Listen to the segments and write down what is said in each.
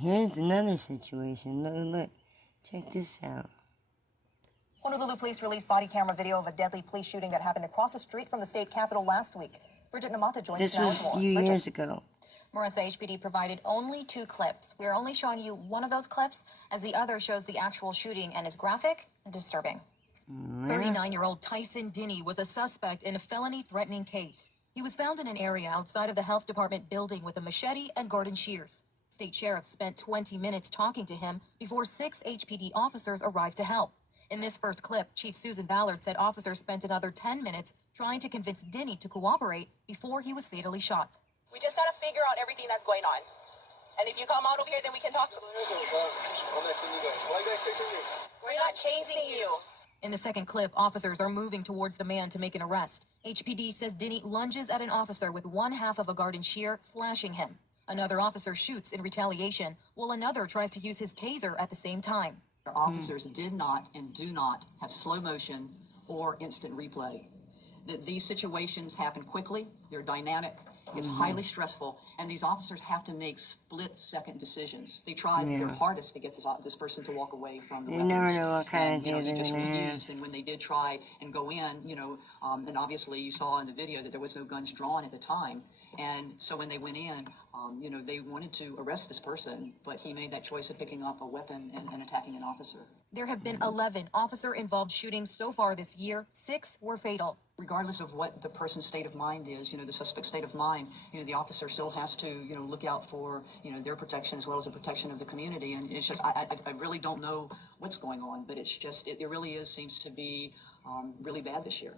Here's another situation. Look. Check this out. Honolulu police released body camera video of a deadly police shooting that happened across the street from the state capitol last week. Bridget Namata joins us now with more. This was a few years ago. Marissa, HPD provided only 2 clips. We're only showing you one of those clips, as the other shows the actual shooting and is graphic and disturbing. 39-year-old Tyson Dinney was a suspect in a felony-threatening case. He was found in an area outside of the health department building with a machete and garden shears. State sheriff spent 20 minutes talking to him before 6 HPD officers arrived to help. In this first clip, Chief Susan Ballard said officers spent another 10 minutes trying to convince Dinney to cooperate before he was fatally shot. We just got to figure out everything that's going on. And if you come out over here, then we can talk. We're not chasing you. In the second clip, officers are moving towards the man to make an arrest. HPD says Dinney lunges at an officer with one half of a garden shear, slashing him. Another officer shoots in retaliation, while another tries to use his taser at the same time. Our officers did not and do not have slow motion or instant replay. These situations happen quickly, they're dynamic, it's highly stressful, and these officers have to make split-second decisions. They tried their hardest to get this person to walk away from the weapons. You never know what kind of he just refused, and when they did try and go in, and obviously you saw in the video that there was no guns drawn at the time, and so when they went in, they wanted to arrest this person, but he made that choice of picking up a weapon and attacking an officer. There have been 11 officer-involved shootings so far this year. 6 were fatal. Regardless of what the person's state of mind is, the suspect's state of mind, the officer still has to, look out for, their protection as well as the protection of the community. And it's just, I really don't know what's going on, but it's just, it really seems to be really bad this year.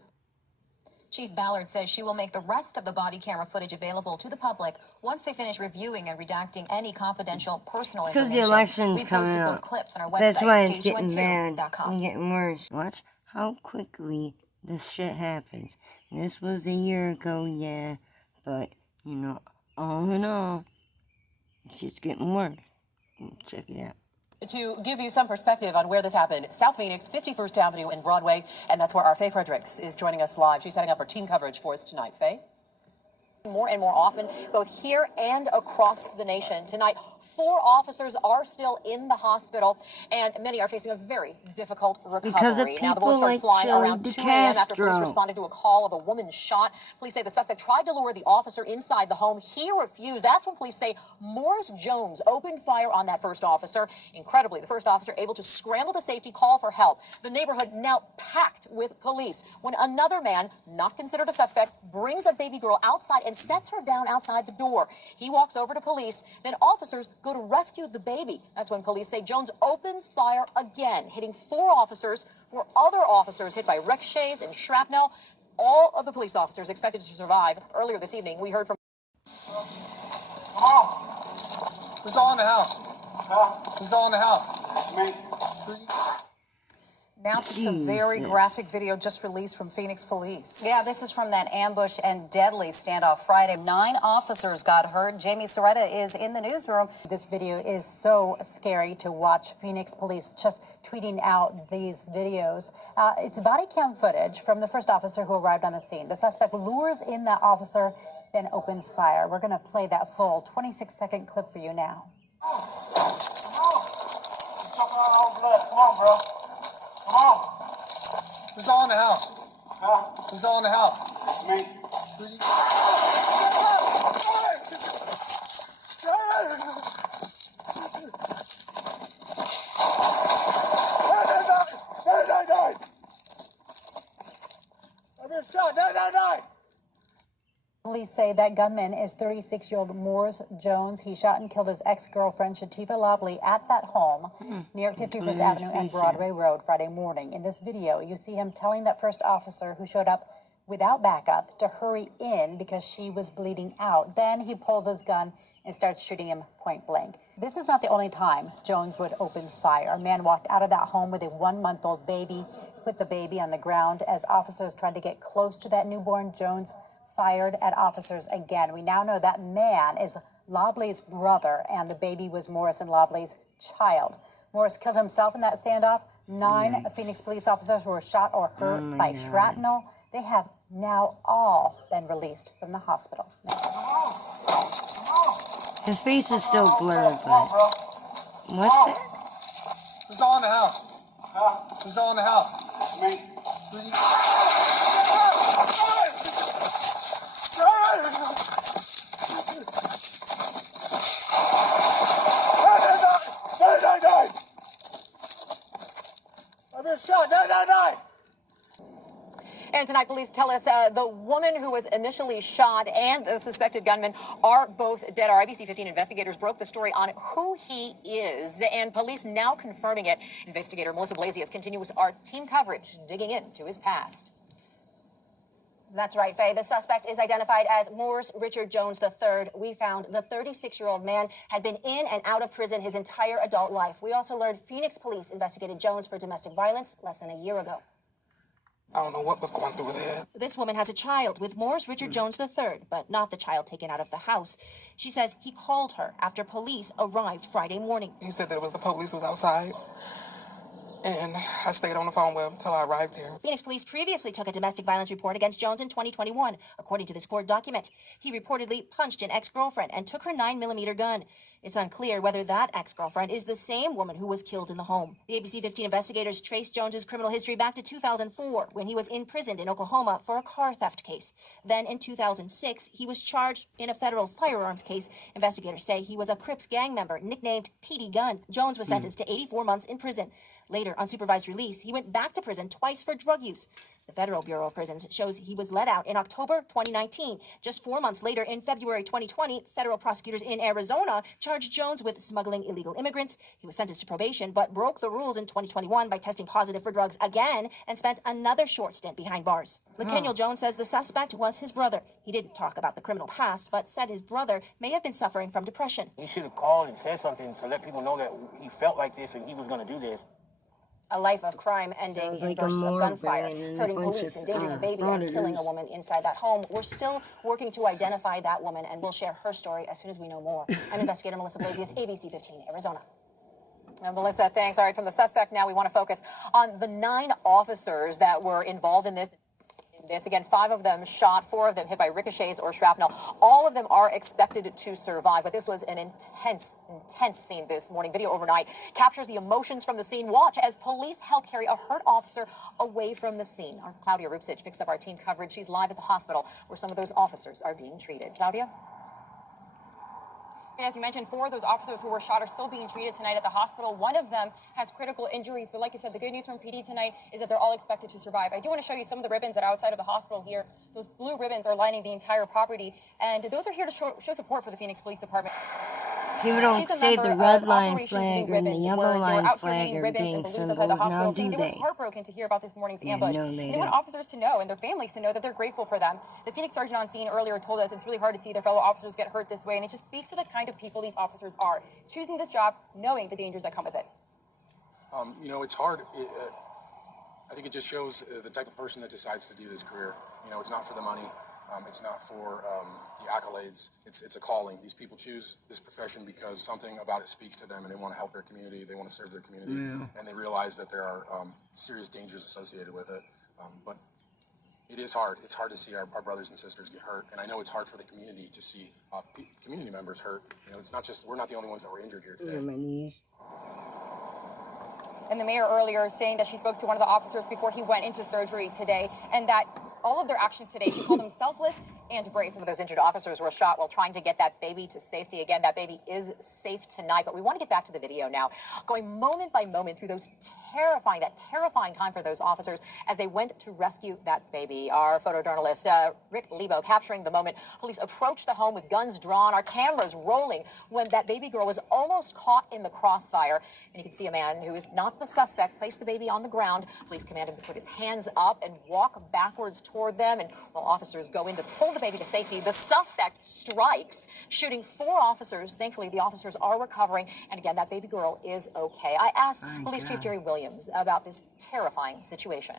Chief Ballard says she will make the rest of the body camera footage available to the public once they finish reviewing and redacting any confidential personal information. Because the election's coming posted up. both clips on our website, That's why it's getting bad KHON2.com. and getting worse. Watch how quickly this shit happens. This was a year ago, yeah, but, all in all, it's just getting worse. Check it out. To give you some perspective on where this happened, South Phoenix, 51st Avenue and Broadway, and that's where our Faye Fredericks is joining us live. She's setting up her team coverage for us tonight. Faye? More and more often, both here and across the nation. Tonight, 4 officers are still in the hospital, and many are facing a very difficult recovery. Because of people now, the bullets started like flying around 2 a.m. after police Castro. responded to a call of a woman shot. Police say the suspect tried to lure the officer inside the home. He refused. That's when police say Morris Jones opened fire on that first officer. Incredibly, the first officer able to scramble to safety, call for help. The neighborhood now packed with police when another man, not considered a suspect, brings a baby girl outside and sets her down outside the door. He walks over to police. Then officers go to rescue the baby. That's when police say Jones opens fire again, hitting 4 officers, 4 other officers hit by ricochets and shrapnel. All of the police officers expected to survive. Earlier this evening, we heard from... Come on. Who's all in the house? Huh? Who's all in the house? It's me. Now to some very graphic video just released from Phoenix Police. Yeah, this is from that ambush and deadly standoff Friday. 9 officers got hurt. Jamie Soretta is in the newsroom. This video is so scary to watch. Phoenix Police just tweeting out these videos. It's body cam footage from the first officer who arrived on the scene. The suspect lures in that officer, then opens fire. We're going to play that full 26-second clip for you now. Come on, bro. Come on. Who's all in the house? Huh? Who's all in the house? It's me. I've been shot. No. Police say that gunman is 36-year-old Morris Jones. He shot and killed his ex-girlfriend, Shatifa Lobley, at that home near 51st Avenue and Broadway Road Friday morning. In this video, you see him telling that first officer who showed up without backup to hurry in because she was bleeding out. Then he pulls his gun and starts shooting him point blank. This is not the only time Jones would open fire. A man walked out of that home with a 1-month-old baby, put the baby on the ground. As officers tried to get close to that newborn, Jones fired at officers again. We now know that man is Lobley's brother, and the baby was Morris and Lobley's child. Morris killed himself in that standoff. 9 Phoenix police officers were shot or hurt by shrapnel. They have now all been released from the hospital. His face is still blurred, but What's that? Who's all in the house? Who's all in the house? Me. I've been shot. No. And tonight, police tell us the woman who was initially shot and the suspected gunman are both dead. Our IBC 15 investigators broke the story on who he is, and police now confirming it. Investigator Melissa Blasius continues our team coverage, digging into his past. That's right, Faye. The suspect is identified as Morris Richard Jones III. We found the 36-year-old man had been in and out of prison his entire adult life. We also learned Phoenix police investigated Jones for domestic violence less than a year ago. I don't know what was going through his head. This woman has a child with Morris Richard Jones III, but not the child taken out of the house. She says he called her after police arrived Friday morning. He said that it was the police was outside, and I stayed on the phone with him until I arrived here. Phoenix police previously took a domestic violence report against Jones in 2021. According to this court document, he reportedly punched an ex-girlfriend and took her 9mm gun. It's unclear whether that ex-girlfriend is the same woman who was killed in the home. The ABC 15 investigators traced Jones's criminal history back to 2004, when he was imprisoned in Oklahoma for a car theft case. Then in 2006, he was charged in a federal firearms case. Investigators say he was a Crips gang member nicknamed Petey Gun. Jones was sentenced to 84 months in prison. Later, on supervised release, he went back to prison twice for drug use. The Federal Bureau of Prisons shows he was let out in October 2019. Just 4 months later, in February 2020, federal prosecutors in Arizona charged Jones with smuggling illegal immigrants. He was sentenced to probation, but broke the rules in 2021 by testing positive for drugs again and spent another short stint behind bars. LaKeniel Jones says the suspect was his brother. He didn't talk about the criminal past, but said his brother may have been suffering from depression. He should have called and said something to let people know that he felt like this and he was going to do this. A life of crime ending Sounds in like a bursts of morgue gunfire, banging and a hurting bunch police, of, endangering a baby, and killing a woman inside that home. We're still working to identify that woman, and we'll share her story as soon as we know more. I'm investigator Melissa Blasius, ABC 15, Arizona. And Melissa, thanks. All right, from the suspect now, we want to focus on the 9 officers that were involved in this. Again, 5 of them shot, 4 of them hit by ricochets or shrapnel. All of them are expected to survive, but this was an intense scene this morning. Video overnight captures the emotions from the scene. Watch as police help carry a hurt officer away from the scene. Our Claudia Rupsich picks up our team coverage. She's live at the hospital where some of those officers are being treated. Claudia? As you mentioned, 4 of those officers who were shot are still being treated tonight at the hospital. 1 of them has critical injuries, but like you said, the good news from PD tonight is that they're all expected to survive. I do want to show you some of the ribbons that are outside of the hospital here. Those blue ribbons are lining the entire property, and those are here to show support for the Phoenix Police Department. People don't She's a say the member red of line Operation flag Blue and the Ribbon, yellow where they were line out here flag hanging are ribbons gang and balloons symbols, outside the now hospital. do They were they? heartbroken to hear about this morning's Yeah, ambush. no, they They want don't. officers to know and their families to know that they're grateful for them. The Phoenix sergeant on scene earlier told us it's really hard to see their fellow officers get hurt this way, and it just speaks to the kind of people these officers are, choosing this job, knowing the dangers that come with it. It's hard. I think it just shows the type of person that decides to do this career. It's not for the money. It's not for the accolades. It's a calling. These people choose this profession because something about it speaks to them, and they want to help their community. They want to serve their community, and they realize that there are serious dangers associated with it. But it is hard. It's hard to see our brothers and sisters get hurt, and I know it's hard for the community to see community members hurt. It's not just we're not the only ones that were injured here today. My knees. And the mayor earlier saying that she spoke to one of the officers before he went into surgery today, and that all of their actions today, she called them selfless and brave. Some of those injured officers were shot while trying to get that baby to safety. Again, that baby is safe tonight, but we want to get back to the video now, going moment by moment through that terrifying time for those officers as they went to rescue that baby. Our photojournalist, Rick Lebo, capturing the moment police approached the home with guns drawn, our cameras rolling when that baby girl was almost caught in the crossfire. And you can see a man who is not the suspect place the baby on the ground. Police command him to put his hands up and walk backwards toward them. And while officers go in to pull the baby to safety, the suspect strikes, shooting 4 officers. Thankfully, the officers are recovering. And again, that baby girl is okay. I asked Police Chief Jerry Williams about this terrifying situation.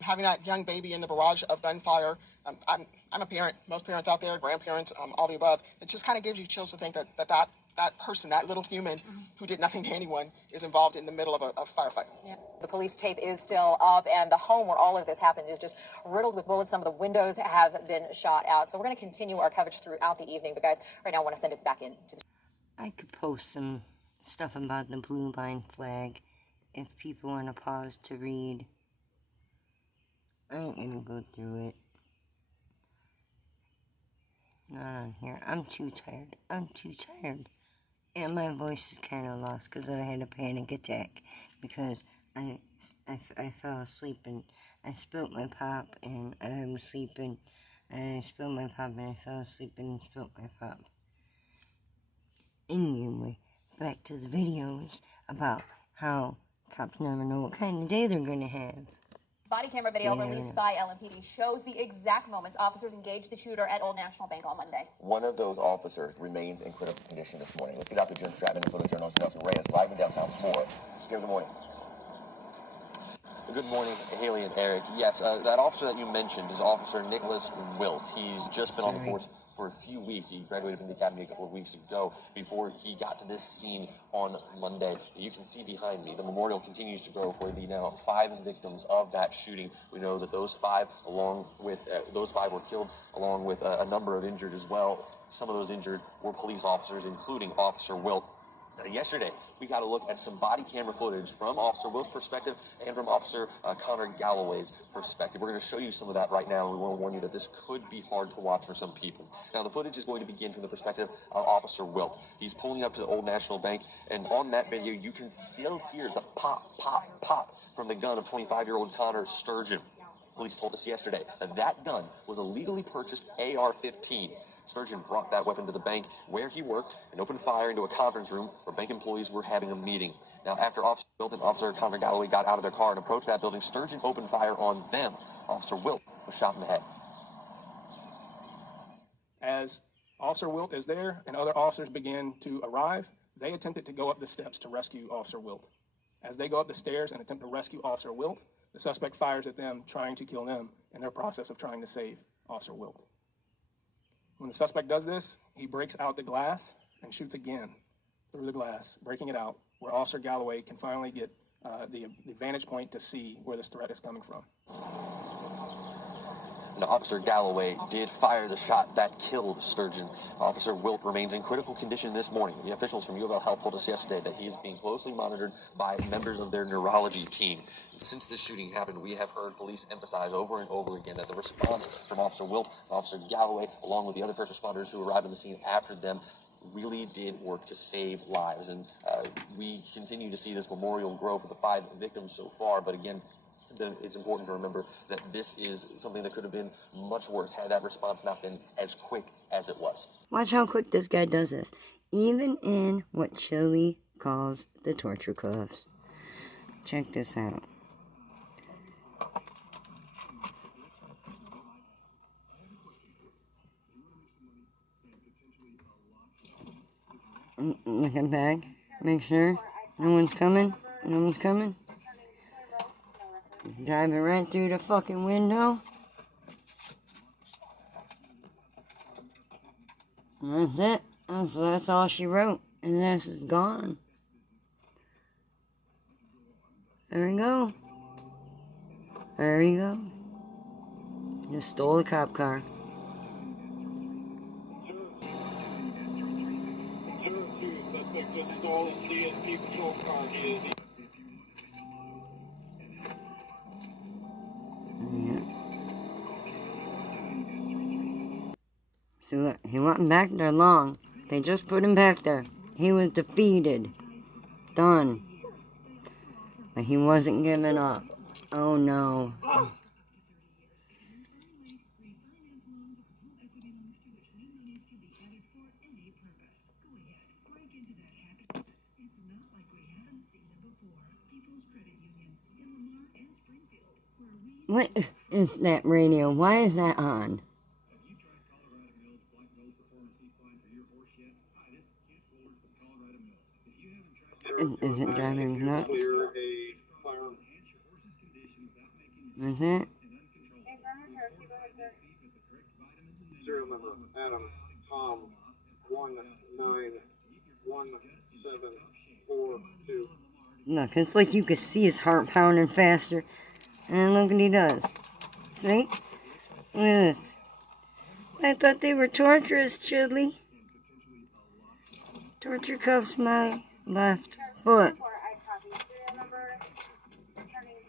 Having that young baby in the barrage of gunfire, I'm a parent. Most parents out there, grandparents, all the above. It just kind of gives you chills to think that person, that little human who did nothing to anyone, is involved in the middle of a firefight. Yeah. The police tape is still up, and the home where all of this happened is just riddled with bullets. Some of the windows have been shot out. So we're going to continue our coverage throughout the evening. But guys, right now I want to send it back in to the... I could post some stuff about the blue line flag. If people want to pause to read, I ain't gonna go through it. Not on here. I'm too tired. And my voice is kind of lost because I had a panic attack because I fell asleep and I spilled my pop and I was sleeping. I spilled my pop and I fell asleep and spilled my pop. Anyway, back to the videos about how cops never know what kind of day they're gonna have. Body camera video released by LMPD shows the exact moments officers engaged the shooter at Old National Bank on Monday. One of those officers remains in critical condition this morning. Let's get out to Jim Stratman and photojournalist Nelson Reyes live in downtown Moore. Jim, good morning. Good morning, Haley and Eric. Yes, that officer that you mentioned is Officer Nicholas Wilt. He's just been on the force for a few weeks. He graduated from the academy a couple of weeks ago before he got to this scene on Monday. You can see behind me, the memorial continues to grow for the now 5 victims of that shooting. We know that those 5, along with those 5 were killed, along with a number of injured as well. Some of those injured were police officers, including Officer Wilt. Yesterday, we got a look at some body camera footage from Officer Wilt's perspective and from Officer Connor Galloway's perspective. We're going to show you some of that right now, and we want to warn you that this could be hard to watch for some people. Now, the footage is going to begin from the perspective of Officer Wilt. He's pulling up to the Old National Bank, and on that video, you can still hear the pop, pop, pop from the gun of 25-year-old Connor Sturgeon. Police told us yesterday that that gun was a legally purchased AR-15. Sturgeon brought that weapon to the bank where he worked and opened fire into a conference room where bank employees were having a meeting. Now, after Officer Wilt and Officer Connor Galloway got out of their car and approached that building, Sturgeon opened fire on them. Officer Wilt was shot in the head. As Officer Wilt is there and other officers begin to arrive, they attempted to go up the steps to rescue Officer Wilt. As they go up the stairs and attempt to rescue Officer Wilt, the suspect fires at them, trying to kill them in their process of trying to save Officer Wilt. When the suspect does this, he breaks out the glass and shoots again through the glass, breaking it out, where Officer Galloway can finally get the vantage point to see where this threat is coming from. Now, Officer Galloway did fire the shot that killed Sturgeon. Officer Wilt remains in critical condition this morning. The officials from U of L Health told us yesterday that he is being closely monitored by members of their neurology team. Since this shooting happened, we have heard police emphasize over and over again that the response from Officer Wilt and Officer Galloway, along with the other first responders who arrived on the scene after them, really did work to save lives. And we continue to see this memorial grow for the 5 victims so far. But again, it's important to remember that this is something that could have been much worse had that response not been as quick as it was. Watch how quick this guy does this. Even in what Chili calls the torture cuffs. Check this out. Looking back. Make sure no one's coming. No one's coming. Driving right through the fucking window. And that's it. That's all she wrote. And this is gone. There we go. There we go. Just stole a cop car. So look, he wasn't back there long. They just put him back there. He was defeated. Done. But he wasn't giving up. Oh no. What is that radio? Why is that on? Is it driving nuts? Is it? Serial number Adam Tom 191742. Look, it's like you could see his heart pounding faster. And look what he does. See? Look at this. I thought they were torturous, Chili. Torture cuffs, my left foot.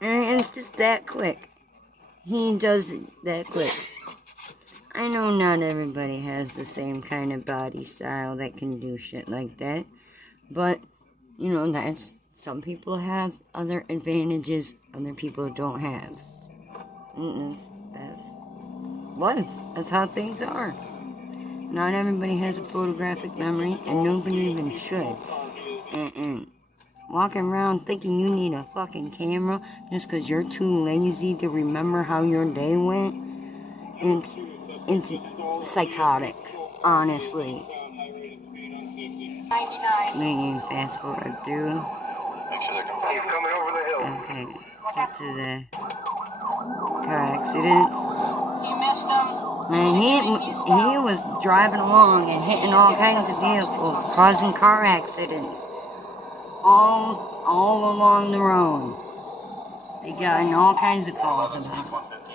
And it's just that quick. He does it that quick. I know not everybody has the same kind of body style that can do shit like that. But, you know, that's, some people have other advantages other people don't have. And that's life. That's how things are. Not everybody has a photographic memory, and nobody even should. And walking around thinking you need a fucking camera just because you're too lazy to remember how your day went, it's psychotic, honestly. Making fast forward through. Make sure they're confirmed. He's coming over the hill. Okay, get to the car accidents. You missed him. Man, he was driving along and hitting all kinds of vehicles, causing car accidents. All along the road. They got in all kinds of calls about it.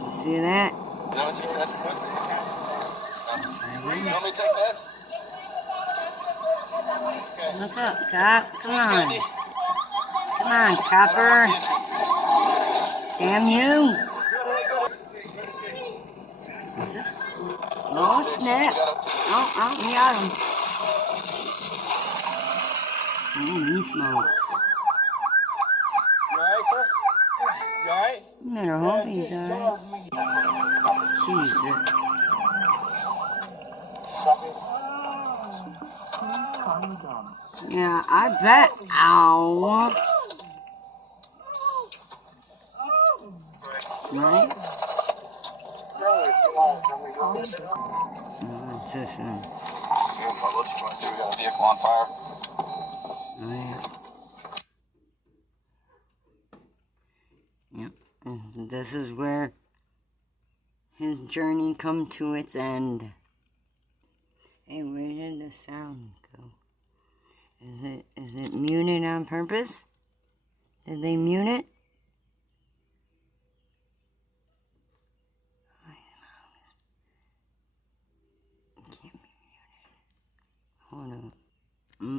You see that? Is that what you said? You want me to take this? Okay. Look up, cop. Come on. Come on, copper. Damn you. Just, oh, snap. Oh, we got him. Oh, he smokes. You alright, sir? You alright? Better hope he's alright. Jesus. Yeah, I bet. Ow. Right? What's this one? What you want to do? We got a vehicle on fire. Oh, yeah. Yep. This is where his journey come to its end. Hey, where did the sound go? Is it muted on purpose? Did they mute it? Hold on.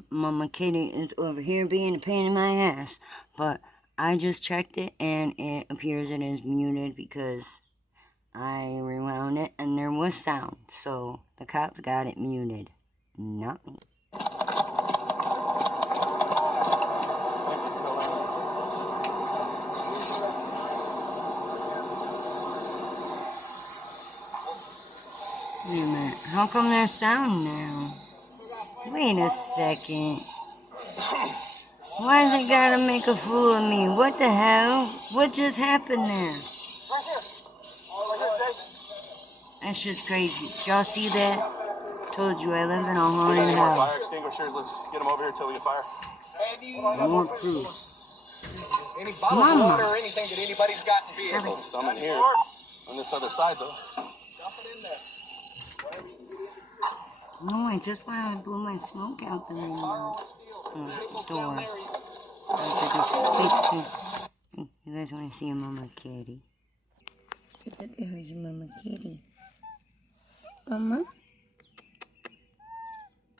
Mama Kitty is over here being a pain in my ass. But I just checked it and it appears it is muted because I rewound it and there was sound. So the cops got it muted. Not me. Wait a minute. How come there's sound now? Wait a second. Why they gotta make a fool of me? What the hell? What just happened there? That shit's crazy. Did y'all see that? Told you I live in a haunted Fire house. extinguishers. Let's get them over here till we get fire. More proof. Any bottles of water or anything that anybody's got in the vehicle? Some in here. On this other side, though. No, I just wanted to blow my smoke out the window. Door. Hey, you guys want to see a Mama Kitty? Look at who's your Mama Kitty. Mama?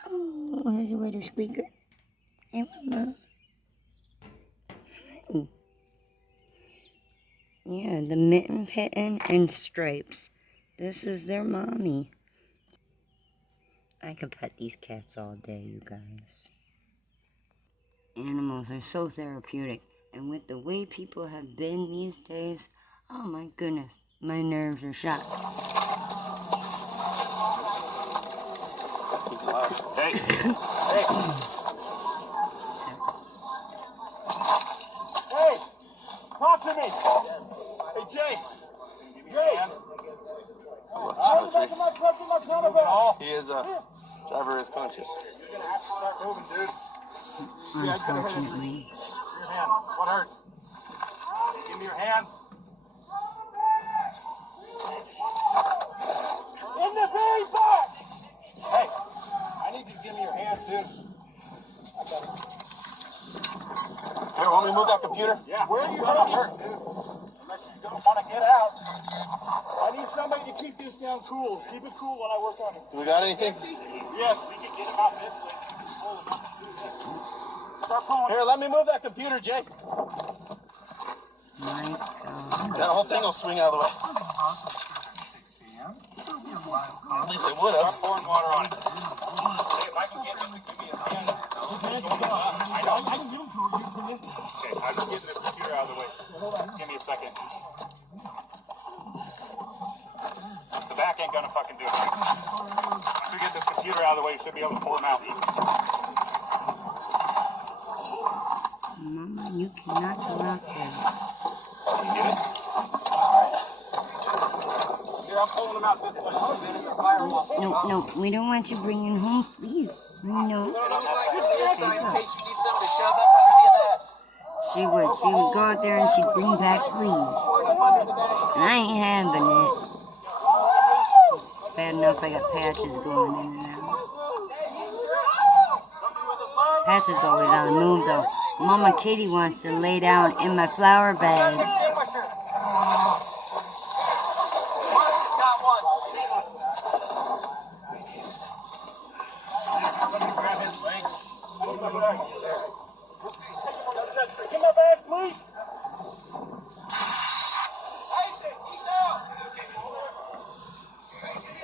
Oh, here's your little squeaker. Hey, Mama. Hi. Yeah, the Mitten, Pitten, and Stripes. This is their mommy. I could pet these cats all day, you guys. Animals are so therapeutic. And with the way people have been these days, oh my goodness, my nerves are shot. Hey! Hey! Hey! Talk to me! Hey, Jay! Jay! He is, driver is conscious. You're gonna have to start moving, dude. Unfortunately. Your hands. What hurts? Give me your hands. In the very back! Hey, I need you to give me your hands, dude. Here, want me to move that computer? Yeah. Where are you hurt, dude? Unless you don't want to get out. I need somebody to keep this down cool. Keep it cool while I work on it. Do we got anything? Yes. We can get him out this way. Start pulling. Here, let me move that computer, Jake. My God. That whole thing will swing out of the way. At least it would have. Start pouring water on it. Hey, if I can get him, give me a hand. I know. I can give him to you. Okay, I'm just getting this computer out of the way. Just give me a second. The back ain't gonna fucking do it. Once we get this computer out of the way, you should be able to pull him out. Mama, you cannot go out there. You get it? Here, I'm pulling him out this way. No, we don't want you bringing home fleas. No. She would go out there and she'd bring back fleas. And I ain't having it. Bad enough I got patches going in and out. Patches always on the move though. Mama Katie wants to lay down in my flower bag. Get my bag, please.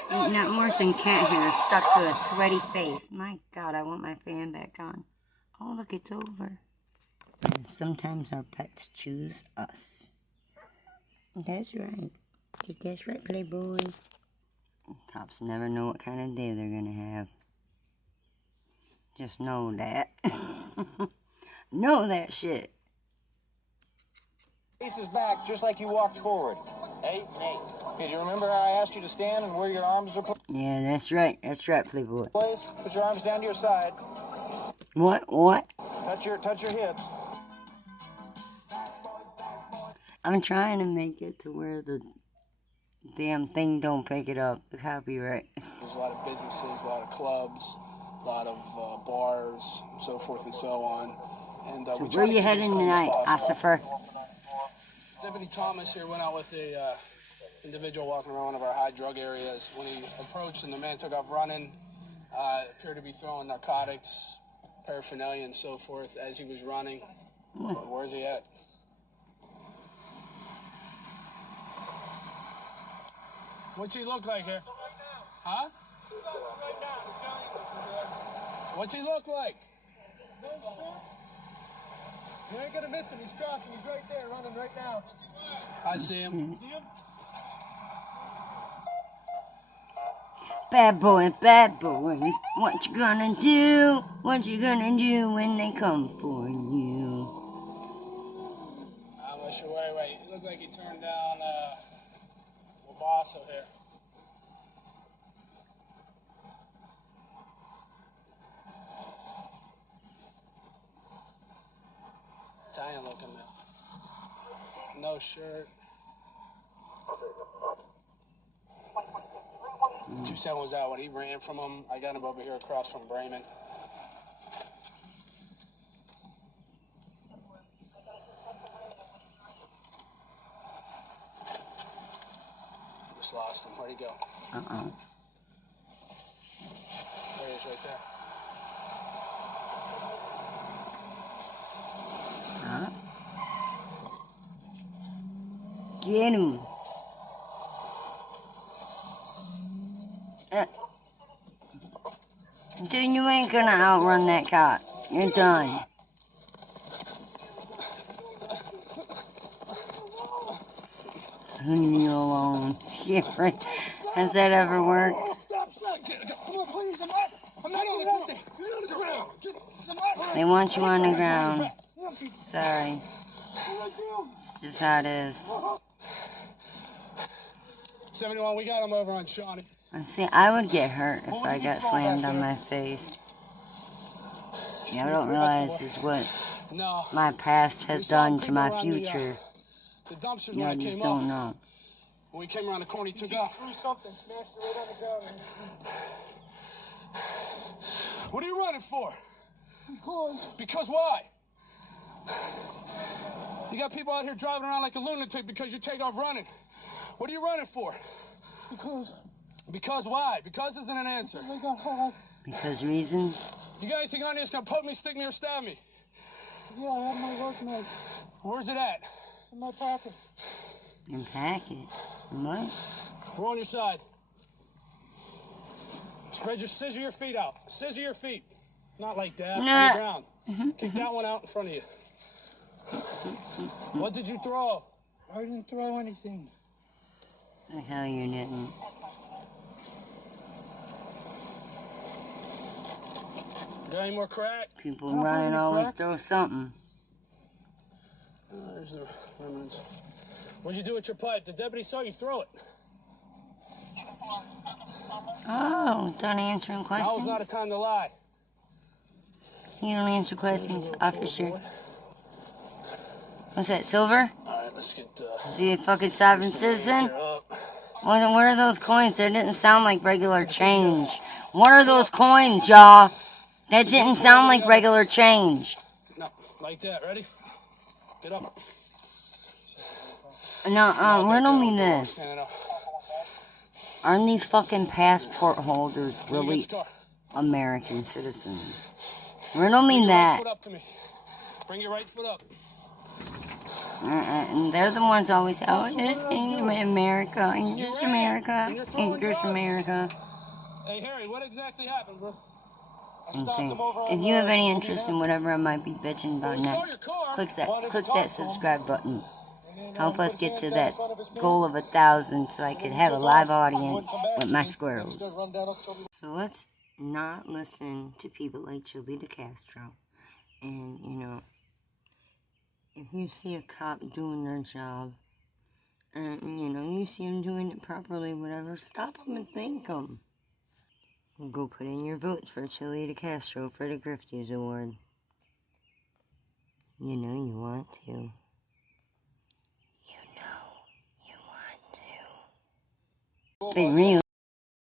Ain't nothing worse than cat hair stuck to a sweaty face. My God, I want my fan back on. Oh, look, it's over. And sometimes our pets choose us. That's right. That's right, Playboy. Cops never know what kind of day they're gonna have. Just know that. Know that shit. Faces back just like you walked forward. Hey, Nate. Okay, do you remember how I asked you to stand and where your arms are put? Yeah, that's right. That's right, Playboy. Place. Put your arms down to your side. What? Touch your hips. I'm trying to make it to where the damn thing don't pick it up. The copyright. There's a lot of businesses, a lot of clubs, a lot of bars, so forth and so on. And So where you heading tonight, Ossifer? Deputy Thomas here went out with a individual walking around one of our high drug areas. When he approached and the man took off running, appeared to be throwing narcotics, paraphernalia, and so forth as he was running. Where's he at? What's he look like here? Huh? What's he look like? No, sir. You ain't gonna miss him. He's crossing. He's right there, running right now. I see him. See him? Bad boys, what you gonna do? What you gonna do when they come for you? I'm not sure. Wait. It looked like he turned down Wabasso here. Italian looking man. No shirt. 2-7 was out when he ran from him. I got him over here across from Bremen. Just lost him. Where'd he go? There he is, right there. Get him. Dude, you ain't gonna outrun that cop. You're done. Leave me alone. Shit, has that ever worked? Stop. Come on, please. I'm not doing nothing. Get on the ground. They want you on the ground. Sorry. It's just how it is. 71, we got him over on Shawnee. See, I would get hurt if I got slammed on my face. You don't realize is what my past has done to my future. The dumpsters You when I just came don't up. know. When we came around the corner, he took Just off. threw something, smashed it right on the ground. What are you running for? Because. Because why? You got people out here driving around like a lunatic because you take off running. What are you running for? Because why? Because isn't an answer. I got hot. Because reasons? You got anything on you that's gonna poke me, stick me, or stab me? Yeah, I have my work knife Where's it at? in my pocket. Your packet. What? We're on your side. Scissor your feet out. Scissor your feet. Not like that. Nah. On the ground. Kick that one out in front of you. What did you throw? I didn't throw anything. The hell you didn't. Got any more crack? People running always throw something. There's the remnants. What'd you do with your pipe? The deputy saw you throw it. Oh, done answering Now's questions? not a time to lie. You don't answer questions, officer. What's that, silver? Alright, let's get, Is he a fucking sovereign citizen? What are those coins? That didn't sound like regular change. What are those coins, y'all? That didn't sound like regular change. No, like that. Ready? Get up. No, riddle me this. Standing up. Aren't these fucking passport holders really Against car. American citizens? Riddle me Bring your right that. foot up to me. Bring your right foot up. And they're the ones always, oh, America, English America, English America. Hey, Harry, what exactly happened, bro? Insane. If you have any interest in whatever I might be bitching about next, click that subscribe button. Help us get to that goal of 1,000 so I could have a live audience with my squirrels. So let's not listen to people like Cholita Castro. And, you know, if you see a cop doing their job, and, you know, you see them doing it properly, whatever, stop them and thank them. Go put in your votes for Cholita Castro for the Grifties Award. You know you want to. You know you want to. They really